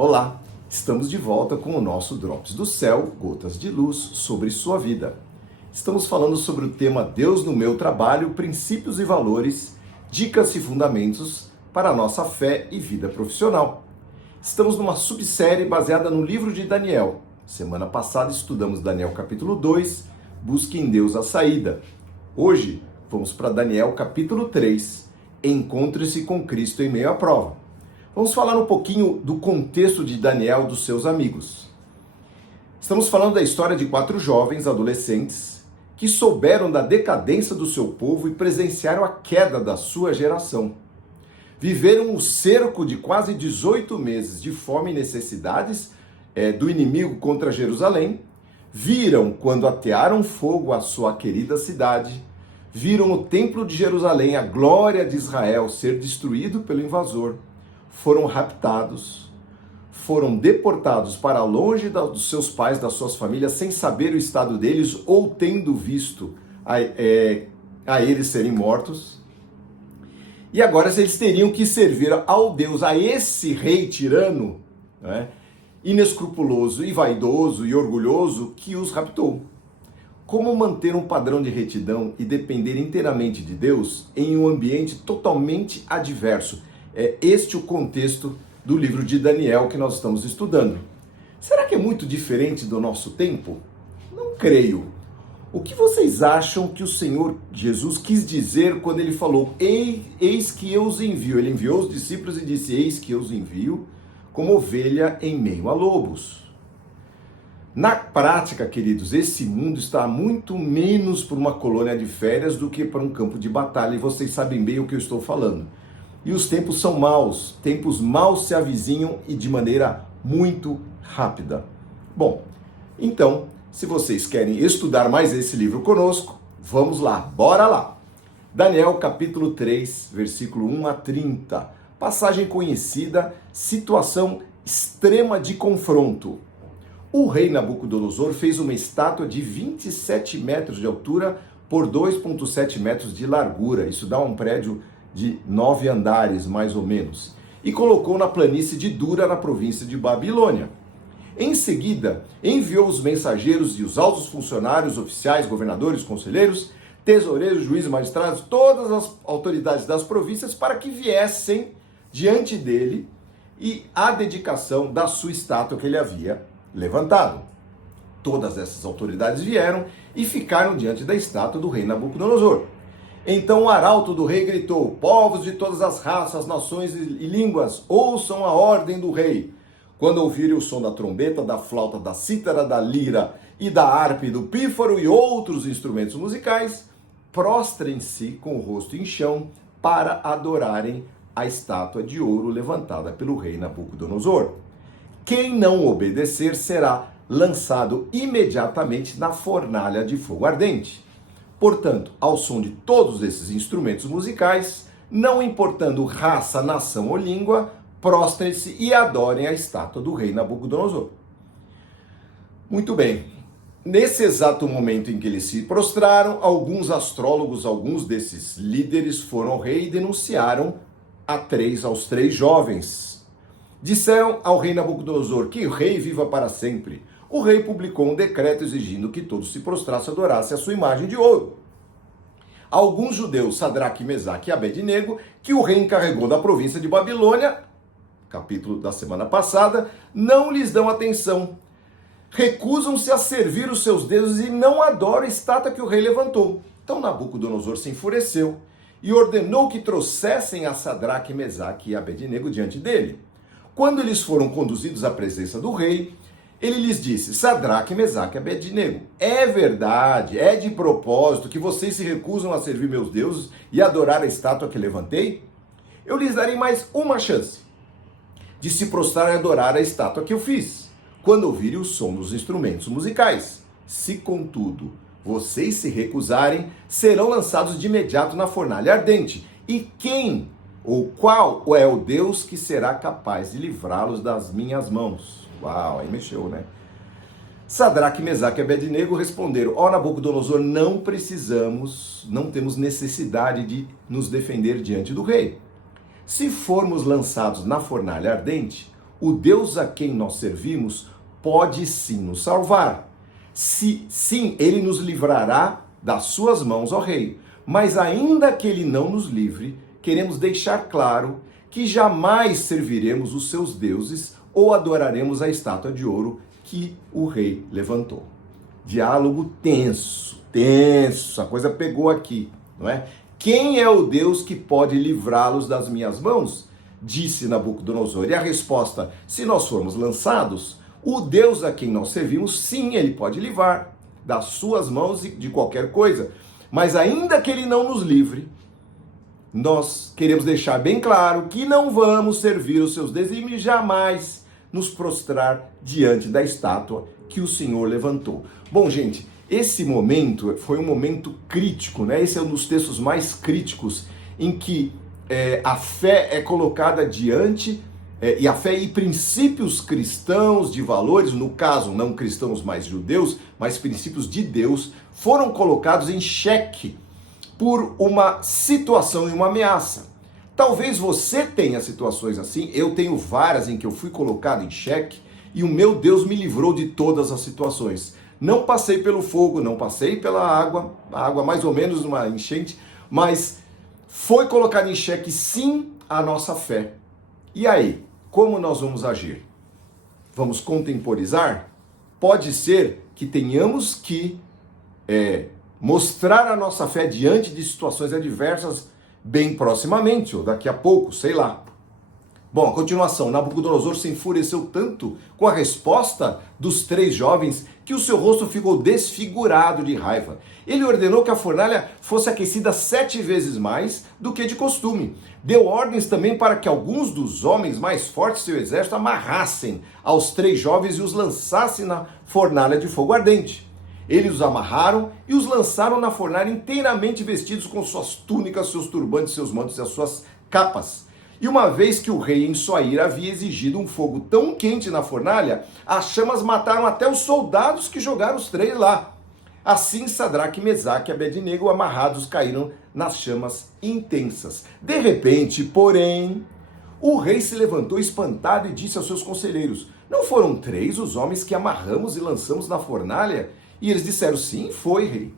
Olá, estamos de volta com o nosso Drops do Céu, gotas de luz sobre sua vida. Estamos falando sobre o tema Deus no meu trabalho, princípios e valores, dicas e fundamentos para a nossa fé e vida profissional. Estamos numa subsérie baseada no livro de Daniel. Semana passada estudamos Daniel capítulo 2, Busque em Deus a saída. Hoje vamos para Daniel capítulo 3, Encontre-se com Cristo em meio à prova. Vamos falar um pouquinho do contexto de Daniel e dos seus amigos. Estamos falando da história de 4 jovens adolescentes que souberam da decadência do seu povo e presenciaram a queda da sua geração. Viveram um cerco de quase 18 meses de fome e necessidades do inimigo contra Jerusalém, viram quando atearam fogo à sua querida cidade, viram o templo de Jerusalém, a glória de Israel, ser destruído pelo invasor, foram raptados, foram deportados para longe dos seus pais, das suas famílias, sem saber o estado deles ou tendo visto a eles serem mortos. E agora eles teriam que servir ao Deus, a esse rei tirano, né, inescrupuloso e vaidoso e orgulhoso que os raptou. Como manter um padrão de retidão e depender inteiramente de Deus em um ambiente totalmente adverso? É este o contexto do livro de Daniel que nós estamos estudando. Será que é muito diferente do nosso tempo? Não creio. O que vocês acham que o Senhor Jesus quis dizer quando ele falou, eis que eu os envio? Ele enviou os discípulos e disse, eis que eu os envio como ovelha em meio a lobos. Na prática, queridos, esse mundo está muito menos por uma colônia de férias do que para um campo de batalha, e vocês sabem bem o que eu estou falando. E os tempos são maus, tempos maus se avizinham e de maneira muito rápida. Bom, então, se vocês querem estudar mais esse livro conosco, vamos lá, bora lá! Daniel capítulo 3, versículo 1 a 30. Passagem conhecida, situação extrema de confronto. O rei Nabucodonosor fez uma estátua de 27 metros de altura por 2,7 metros de largura. Isso dá um prédio de 9 andares, mais ou menos, e colocou na planície de Dura, na província de Babilônia. Em seguida, enviou os mensageiros e os altos funcionários, oficiais, governadores, conselheiros, tesoureiros, juízes, magistrados, todas as autoridades das províncias para que viessem diante dele e a dedicação da sua estátua que ele havia levantado. Todas essas autoridades vieram e ficaram diante da estátua do rei Nabucodonosor. Então o arauto do rei gritou, povos de todas as raças, nações e línguas, ouçam a ordem do rei. Quando ouvirem o som da trombeta, da flauta, da cítara, da lira e da harpa e do pífaro e outros instrumentos musicais, prostrem-se com o rosto em chão para adorarem a estátua de ouro levantada pelo rei Nabucodonosor. Quem não obedecer será lançado imediatamente na fornalha de fogo ardente. Portanto, ao som de todos esses instrumentos musicais, não importando raça, nação ou língua, prostrem-se e adorem a estátua do rei Nabucodonosor. Muito bem. Nesse exato momento em que eles se prostraram, alguns astrólogos, alguns desses líderes foram ao rei e denunciaram aos 3 jovens. Disseram ao rei Nabucodonosor que o rei viva para sempre. O rei publicou um decreto exigindo que todos se prostrassem e adorassem a sua imagem de ouro. Alguns judeus, Sadraque, Mesaque e Abednego, que o rei encarregou da província de Babilônia, capítulo da semana passada, não lhes dão atenção. Recusam-se a servir os seus deuses e não adoram a estátua que o rei levantou. Então Nabucodonosor se enfureceu e ordenou que trouxessem a Sadraque, Mesaque e Abednego diante dele. Quando eles foram conduzidos à presença do rei, ele lhes disse, Sadraque, Mesaque e Abednego, é verdade, é de propósito que vocês se recusam a servir meus deuses e adorar a estátua que levantei? Eu lhes darei mais uma chance de se prostrar e adorar a estátua que eu fiz, quando ouvirem o som dos instrumentos musicais. Se, contudo, vocês se recusarem, serão lançados de imediato na fornalha ardente. E quem ou qual é o Deus que será capaz de livrá-los das minhas mãos? Uau, aí mexeu, né? Sadraque, Mesaque e Abednego responderam, ó Nabucodonosor, não temos necessidade de nos defender diante do rei. Se formos lançados na fornalha ardente, o Deus a quem nós servimos pode sim nos salvar. Sim, ele nos livrará das suas mãos, ó rei. Mas ainda que ele não nos livre, queremos deixar claro que jamais serviremos os seus deuses ou adoraremos a estátua de ouro que o rei levantou. Diálogo tenso, a coisa pegou aqui, não é? Quem é o Deus que pode livrá-los das minhas mãos? Disse Nabucodonosor. E a resposta: se nós formos lançados, o Deus a quem nós servimos, sim, ele pode livrar das suas mãos de qualquer coisa. Mas ainda que ele não nos livre, nós queremos deixar bem claro que não vamos servir os seus deuses e jamais nos prostrar diante da estátua que o Senhor levantou. Bom, gente, esse momento foi um momento crítico, né? Esse é um dos textos mais críticos em que a fé é colocada diante, e a fé e princípios cristãos de valores, no caso não cristãos mais judeus, mas princípios de Deus, foram colocados em xeque por uma situação e uma ameaça. Talvez você tenha situações assim, eu tenho várias em que eu fui colocado em xeque e o meu Deus me livrou de todas as situações. Não passei pelo fogo, não passei pela água, a água mais ou menos uma enchente, mas foi colocado em xeque sim a nossa fé. E aí, como nós vamos agir? Vamos contemporizar? Pode ser que tenhamos que mostrar a nossa fé diante de situações adversas bem proximamente, ou daqui a pouco, sei lá. Bom, a continuação, Nabucodonosor se enfureceu tanto com a resposta dos 3 jovens que o seu rosto ficou desfigurado de raiva. Ele ordenou que a fornalha fosse aquecida 7 vezes mais do que de costume. Deu ordens também para que alguns dos homens mais fortes do seu exército amarrassem aos 3 jovens e os lançassem na fornalha de fogo ardente. Eles os amarraram e os lançaram na fornalha inteiramente vestidos com suas túnicas, seus turbantes, seus mantos e as suas capas. E uma vez que o rei, em sua ira, havia exigido um fogo tão quente na fornalha, as chamas mataram até os soldados que jogaram os 3 lá. Assim, Sadraque, Mesaque e Abednego, amarrados, caíram nas chamas intensas. De repente, porém, o rei se levantou espantado e disse aos seus conselheiros: não foram 3 os homens que amarramos e lançamos na fornalha? E eles disseram: sim, foi, rei.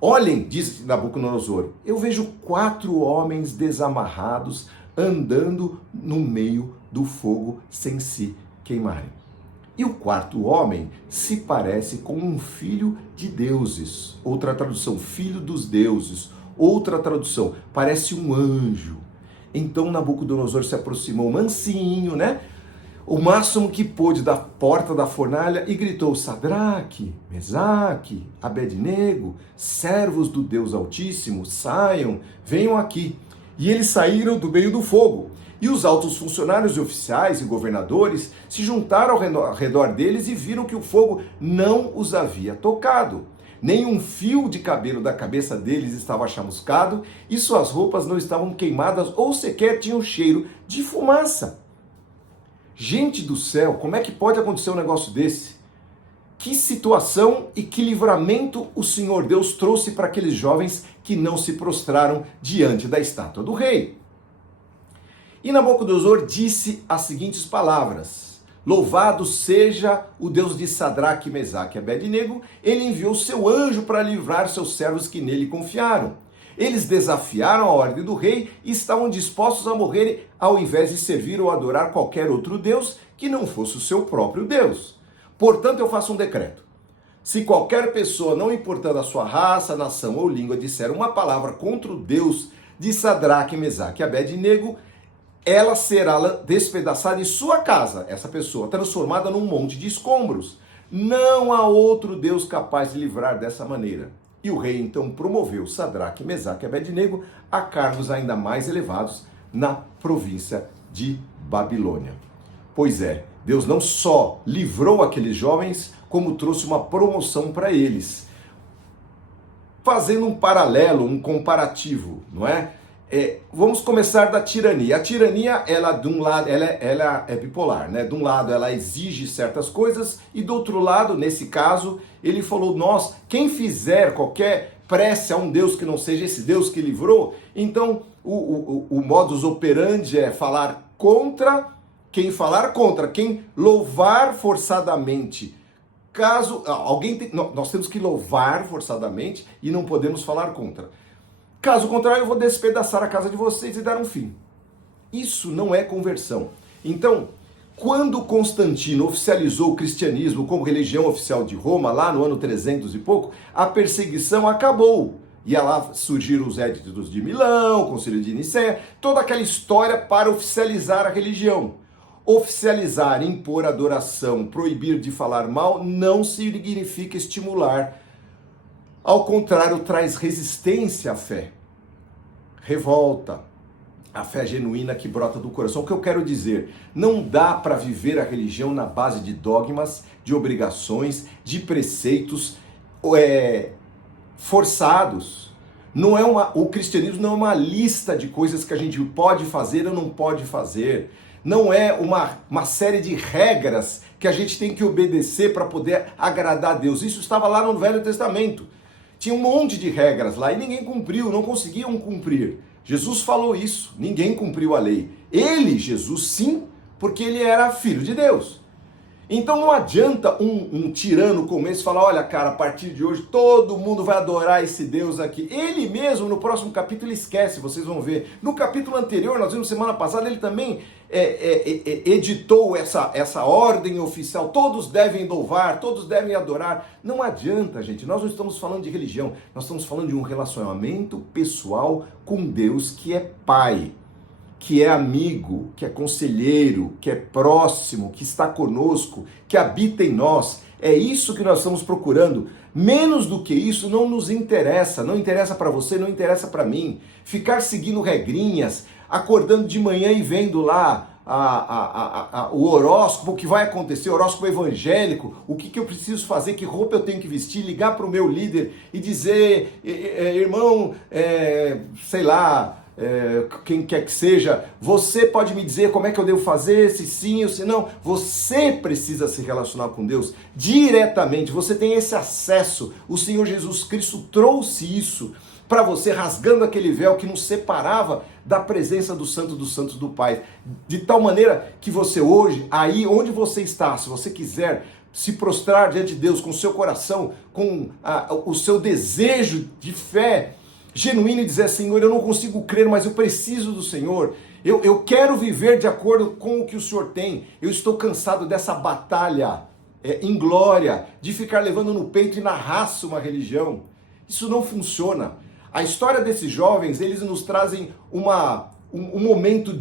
Olhem, disse Nabucodonosor, eu vejo 4 homens desamarrados andando no meio do fogo sem se queimarem. E o 4º homem se parece com um filho de deuses. Outra tradução, filho dos deuses. Outra tradução, parece um anjo. Então Nabucodonosor se aproximou mansinho, né? O máximo que pôde da porta da fornalha e gritou: Sadraque, Mesaque, Abednego, servos do Deus Altíssimo, saiam, venham aqui. E eles saíram do meio do fogo. E os altos funcionários e oficiais e governadores se juntaram ao redor deles e viram que o fogo não os havia tocado. Nem um fio de cabelo da cabeça deles estava chamuscado e suas roupas não estavam queimadas ou sequer tinham cheiro de fumaça. Gente do céu, como é que pode acontecer um negócio desse? Que situação e que livramento o Senhor Deus trouxe para aqueles jovens que não se prostraram diante da estátua do rei. E Nabucodonosor disse as seguintes palavras: louvado seja o Deus de Sadraque, Mesaque e Abednego, ele enviou seu anjo para livrar seus servos que nele confiaram. Eles desafiaram a ordem do rei e estavam dispostos a morrer ao invés de servir ou adorar qualquer outro Deus que não fosse o seu próprio Deus. Portanto, eu faço um decreto. Se qualquer pessoa, não importando a sua raça, nação ou língua, disser uma palavra contra o Deus de Sadraque, Mesaque e Abednego, ela será despedaçada em sua casa, essa pessoa, transformada num monte de escombros. Não há outro Deus capaz de livrar dessa maneira. E o rei então promoveu Sadraque, Mesaque e Abednego a cargos ainda mais elevados na província de Babilônia. Pois é, Deus não só livrou aqueles jovens, como trouxe uma promoção para eles. Fazendo um paralelo, um comparativo, não é? Vamos começar da tirania. A tirania, ela de um lado, ela é bipolar, né? De um lado ela exige certas coisas e do outro lado, nesse caso, ele falou: quem fizer qualquer prece a um Deus que não seja esse Deus que livrou, então o modus operandi é falar contra quem falar contra, quem louvar forçadamente. Caso alguém nós temos que louvar forçadamente e não podemos falar contra. Caso contrário, eu vou despedaçar a casa de vocês e dar um fim. Isso não é conversão. Então, quando Constantino oficializou o cristianismo como religião oficial de Roma, lá no ano 300 e pouco, a perseguição acabou. E lá surgiram os éditos de Milão, o Concílio de Nicéia, toda aquela história para oficializar a religião. Oficializar, impor adoração, proibir de falar mal, não significa estimular. Ao contrário, traz resistência à fé, revolta, a fé genuína que brota do coração. O que eu quero dizer? Não dá para viver a religião na base de dogmas, de obrigações, de preceitos forçados. O cristianismo não é uma lista de coisas que a gente pode fazer ou não pode fazer. Não é uma série de regras que a gente tem que obedecer para poder agradar a Deus. Isso estava lá no Velho Testamento. Tinha um monte de regras lá e ninguém cumpriu, não conseguiam cumprir. Jesus falou isso, ninguém cumpriu a lei. Ele, Jesus, sim, porque ele era filho de Deus. Então não adianta um tirano começar e falar, olha cara, a partir de hoje todo mundo vai adorar esse Deus aqui. Ele mesmo, no próximo capítulo, ele esquece, vocês vão ver. No capítulo anterior, nós vimos semana passada, ele também editou essa ordem oficial, todos devem louvar, todos devem adorar. Não adianta, gente, nós não estamos falando de religião, nós estamos falando de um relacionamento pessoal com Deus que é Pai, que é amigo, que é conselheiro, que é próximo, que está conosco, que habita em nós. É isso que nós estamos procurando. Menos do que isso não nos interessa. Não interessa para você, não interessa para mim. Ficar seguindo regrinhas, acordando de manhã e vendo lá o horóscopo, o que vai acontecer, o horóscopo evangélico, o que eu preciso fazer, que roupa eu tenho que vestir, ligar para o meu líder e dizer, irmão, sei lá, quem quer que seja, você pode me dizer como é que eu devo fazer, se sim ou se não. Você precisa se relacionar com Deus diretamente, você tem esse acesso. O Senhor Jesus Cristo trouxe isso para você, rasgando aquele véu que nos separava da presença do Santo dos Santos do Pai, de tal maneira que você hoje, aí onde você está, se você quiser se prostrar diante de Deus com o seu coração, com o seu desejo de fé genuíno e dizer, Senhor, eu não consigo crer, mas eu preciso do Senhor, eu quero viver de acordo com o que o Senhor tem, eu estou cansado dessa batalha inglória, de ficar levando no peito e na raça uma religião. Isso não funciona. A história desses jovens, eles nos trazem um momento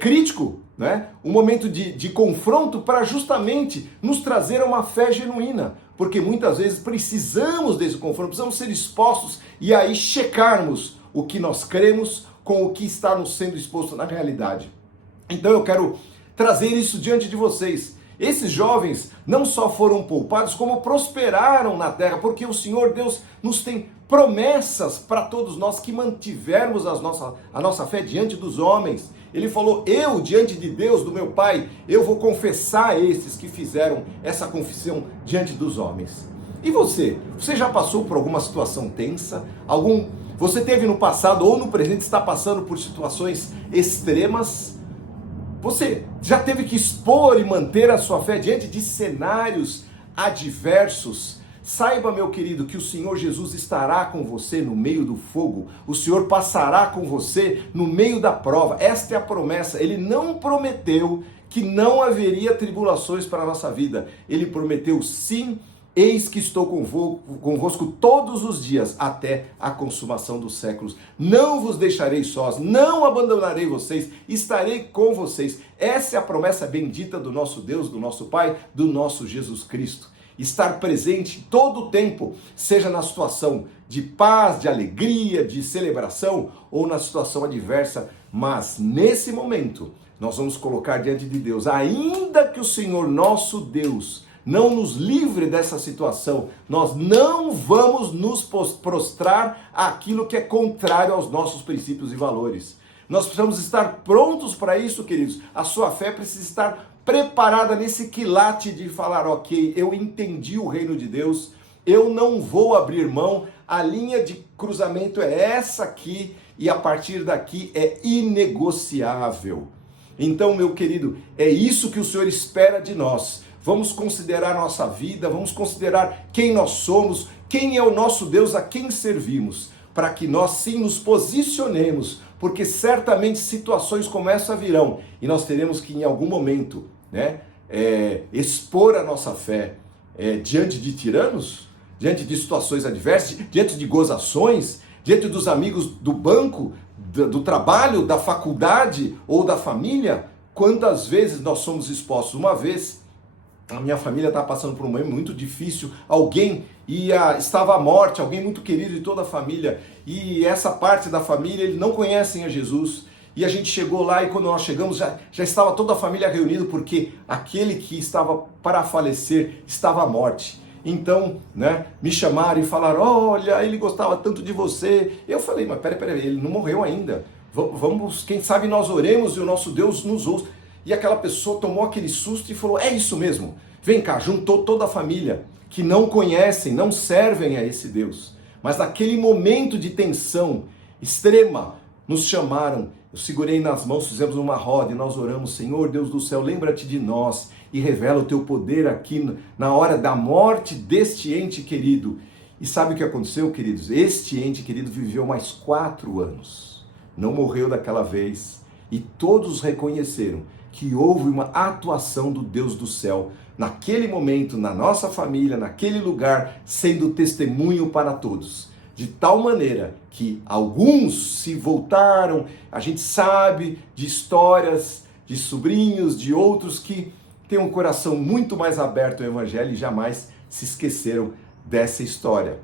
crítico, né? Um momento de confronto para justamente nos trazer uma fé genuína. Porque muitas vezes precisamos desse confronto, precisamos ser expostos e aí checarmos o que nós cremos com o que está nos sendo exposto na realidade. Então eu quero trazer isso diante de vocês. Esses jovens não só foram poupados, como prosperaram na terra, porque o Senhor Deus nos tem promessas para todos nós que mantivermos a nossa fé diante dos homens. Ele falou, eu diante de Deus, do meu Pai, eu vou confessar a esses que fizeram essa confissão diante dos homens. E você? Você já passou por alguma situação tensa? Você teve no passado ou no presente está passando por situações extremas? Você já teve que expor e manter a sua fé diante de cenários adversos? Saiba, meu querido, que o Senhor Jesus estará com você no meio do fogo. O Senhor passará com você no meio da prova. Esta é a promessa. Ele não prometeu que não haveria tribulações para a nossa vida. Ele prometeu sim, eis que estou convosco todos os dias até a consumação dos séculos. Não vos deixarei sós, não abandonarei vocês, estarei com vocês. Essa é a promessa bendita do nosso Deus, do nosso Pai, do nosso Jesus Cristo. Estar presente todo o tempo, seja na situação de paz, de alegria, de celebração ou na situação adversa, mas nesse momento nós vamos colocar diante de Deus, ainda que o Senhor nosso Deus não nos livre dessa situação, nós não vamos nos prostrar àquilo que é contrário aos nossos princípios e valores. Nós precisamos estar prontos para isso, queridos. A sua fé precisa estar preparada nesse quilate de falar, ok, eu entendi o reino de Deus, eu não vou abrir mão, a linha de cruzamento é essa aqui e a partir daqui é inegociável. Então, meu querido, é isso que o Senhor espera de nós. Vamos considerar nossa vida, vamos considerar quem nós somos, quem é o nosso Deus, a quem servimos, para que nós sim nos posicionemos, porque certamente situações como essa virão e nós teremos que em algum momento, expor a nossa fé diante de tiranos, diante de situações adversas, diante de gozações, diante dos amigos do banco, do trabalho, da faculdade ou da família. Quantas vezes nós somos expostos? Uma vez, a minha família estava passando por um momento muito difícil, alguém estava à morte, alguém muito querido de toda a família, e essa parte da família, eles não conhecem a Jesus, e a gente chegou lá e quando nós chegamos já estava toda a família reunida, porque aquele que estava para falecer estava à morte. Então, me chamaram e falaram, olha, ele gostava tanto de você. Eu falei, mas peraí, ele não morreu ainda. Vamos, quem sabe nós oremos e o nosso Deus nos ouça. E aquela pessoa tomou aquele susto e falou, é isso mesmo. Vem cá, juntou toda a família que não conhecem, não servem a esse Deus. Mas naquele momento de tensão extrema, nos chamaram. Eu segurei nas mãos, fizemos uma roda e nós oramos, Senhor Deus do céu, lembra-te de nós e revela o teu poder aqui na hora da morte deste ente querido. E sabe o que aconteceu, queridos? Este ente querido viveu mais 4 anos, não morreu daquela vez, e todos reconheceram que houve uma atuação do Deus do céu naquele momento, na nossa família, naquele lugar, sendo testemunho para todos. De tal maneira que alguns se voltaram, a gente sabe de histórias de sobrinhos, de outros que têm um coração muito mais aberto ao Evangelho e jamais se esqueceram dessa história.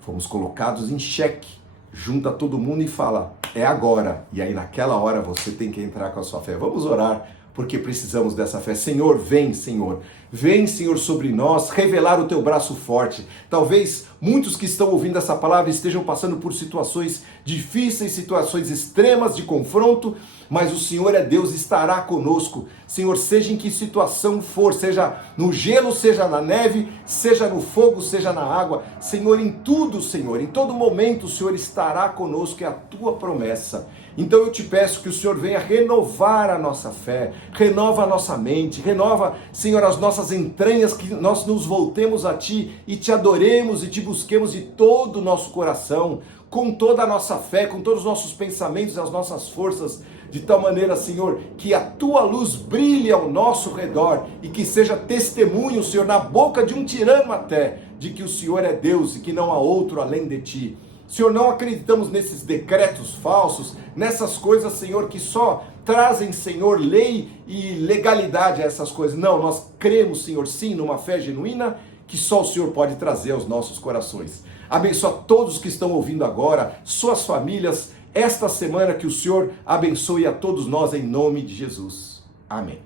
Fomos colocados em xeque, junta todo mundo e fala, é agora. E aí naquela hora você tem que entrar com a sua fé. Vamos orar, porque precisamos dessa fé. Senhor, vem, Senhor. Vem, Senhor, sobre nós, revelar o teu braço forte. Talvez muitos que estão ouvindo essa palavra estejam passando por situações difíceis, situações extremas de confronto, mas o Senhor é Deus, estará conosco. Senhor, seja em que situação for, seja no gelo, seja na neve, seja no fogo, seja na água. Senhor, em tudo, Senhor, em todo momento o Senhor estará conosco, é a tua promessa. Então eu te peço que o Senhor venha renovar a nossa fé, renova a nossa mente, renova, Senhor, as nossas entranhas, que nós nos voltemos a Ti e Te adoremos e Te busquemos de todo o nosso coração, com toda a nossa fé, com todos os nossos pensamentos e as nossas forças, de tal maneira, Senhor, que a Tua luz brilhe ao nosso redor e que seja testemunho, Senhor, na boca de um tirano até, de que o Senhor é Deus e que não há outro além de Ti. Senhor, não acreditamos nesses decretos falsos, nessas coisas, Senhor, que só trazem, Senhor, lei e legalidade a essas coisas. Não, nós cremos, Senhor, sim, numa fé genuína que só o Senhor pode trazer aos nossos corações. Abençoa todos que estão ouvindo agora, suas famílias, esta semana que o Senhor abençoe a todos nós em nome de Jesus. Amém.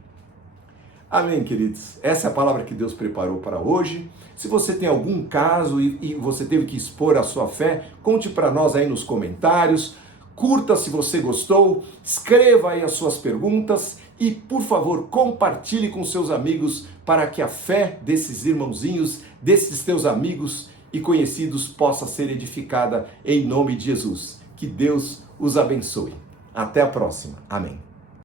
Amém, queridos. Essa é a palavra que Deus preparou para hoje. Se você tem algum caso e você teve que expor a sua fé, conte para nós aí nos comentários. Curta se você gostou, escreva aí as suas perguntas e, por favor, compartilhe com seus amigos para que a fé desses irmãozinhos, desses teus amigos e conhecidos possa ser edificada em nome de Jesus. Que Deus os abençoe. Até a próxima. Amém.